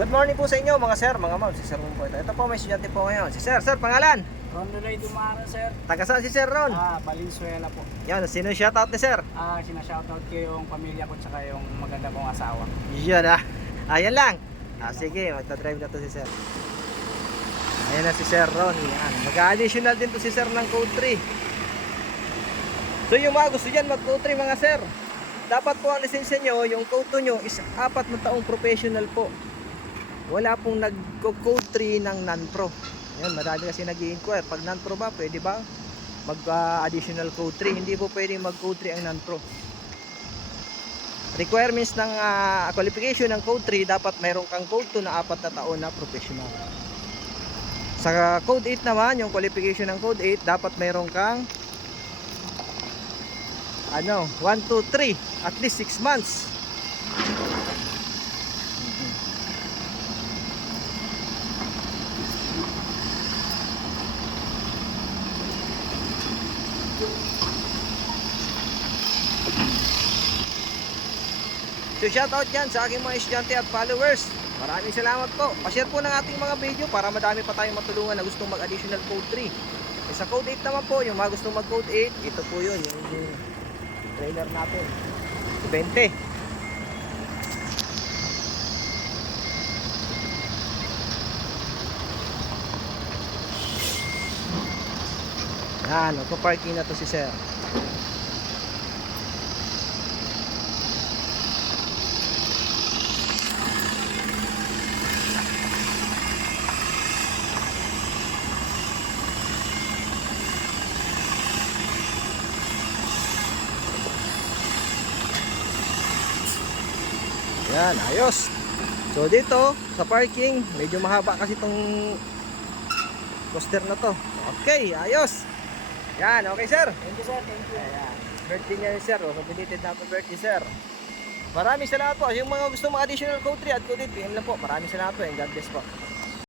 Good morning po sa inyo mga sir, mga ma'am. Si Sir Ron po ito. Ito po may estudyante po ngayon. Si Sir, pangalan? Ron Lulay Dumara, sir. Taga saan si Sir Ron? Valenzuela po. Yan, sino shoutout ni Sir? Sinashoutout ko yung pamilya ko tsaka yung maganda kong asawa. Yan Ayan lang. Sige, magta-drive na to si Sir. Ayan na si Sir Ron. Yan. Mag-additional din to si Sir ng Code 3. So yung mga gusto dyan mag-Code 3 mga Sir, dapat po ang lisensya nyo, yung Code 2 nyo is 4 na taong professional po. Wala pong nag-Code 3 ng non-pro. Yan, madami kasi nag-i-inquire. Pag non-pro ba, pwede ba mag-additional Code 3? Hindi po pwedeng mag-Code 3 ang non-pro. Requirements ng qualification ng Code 3, dapat mayroon kang Code 2 na 4 na taon na professional. Sa Code 8 naman, yung qualification ng Code 8, dapat mayroon kang 1, 2, 3, at least 6 months. So shoutout dyan sa aking mga estudyante at followers. Maraming salamat po. Pa-share po ng ating mga video para madami pa tayong matulungan na gustong mag-additional Code 3. Sa Code 8 naman po, yung mga gustong mag-Code 8, ito po yun, yung trailer natin. 20. Yan, magpa-parking na to si Sir. Yan, ayos. So dito sa parking, medyo mahaba kasi itong poster na to. Okay, ayos. Yan, okay sir. Thank you, sir. Thank you. Ayan, birthday niya ni sir. So belated na po birthday sir. Maraming salamat po. Yung mga gusto mga additional Code 3 at Code 8, PM lang po. Maraming salamat po and God bless po.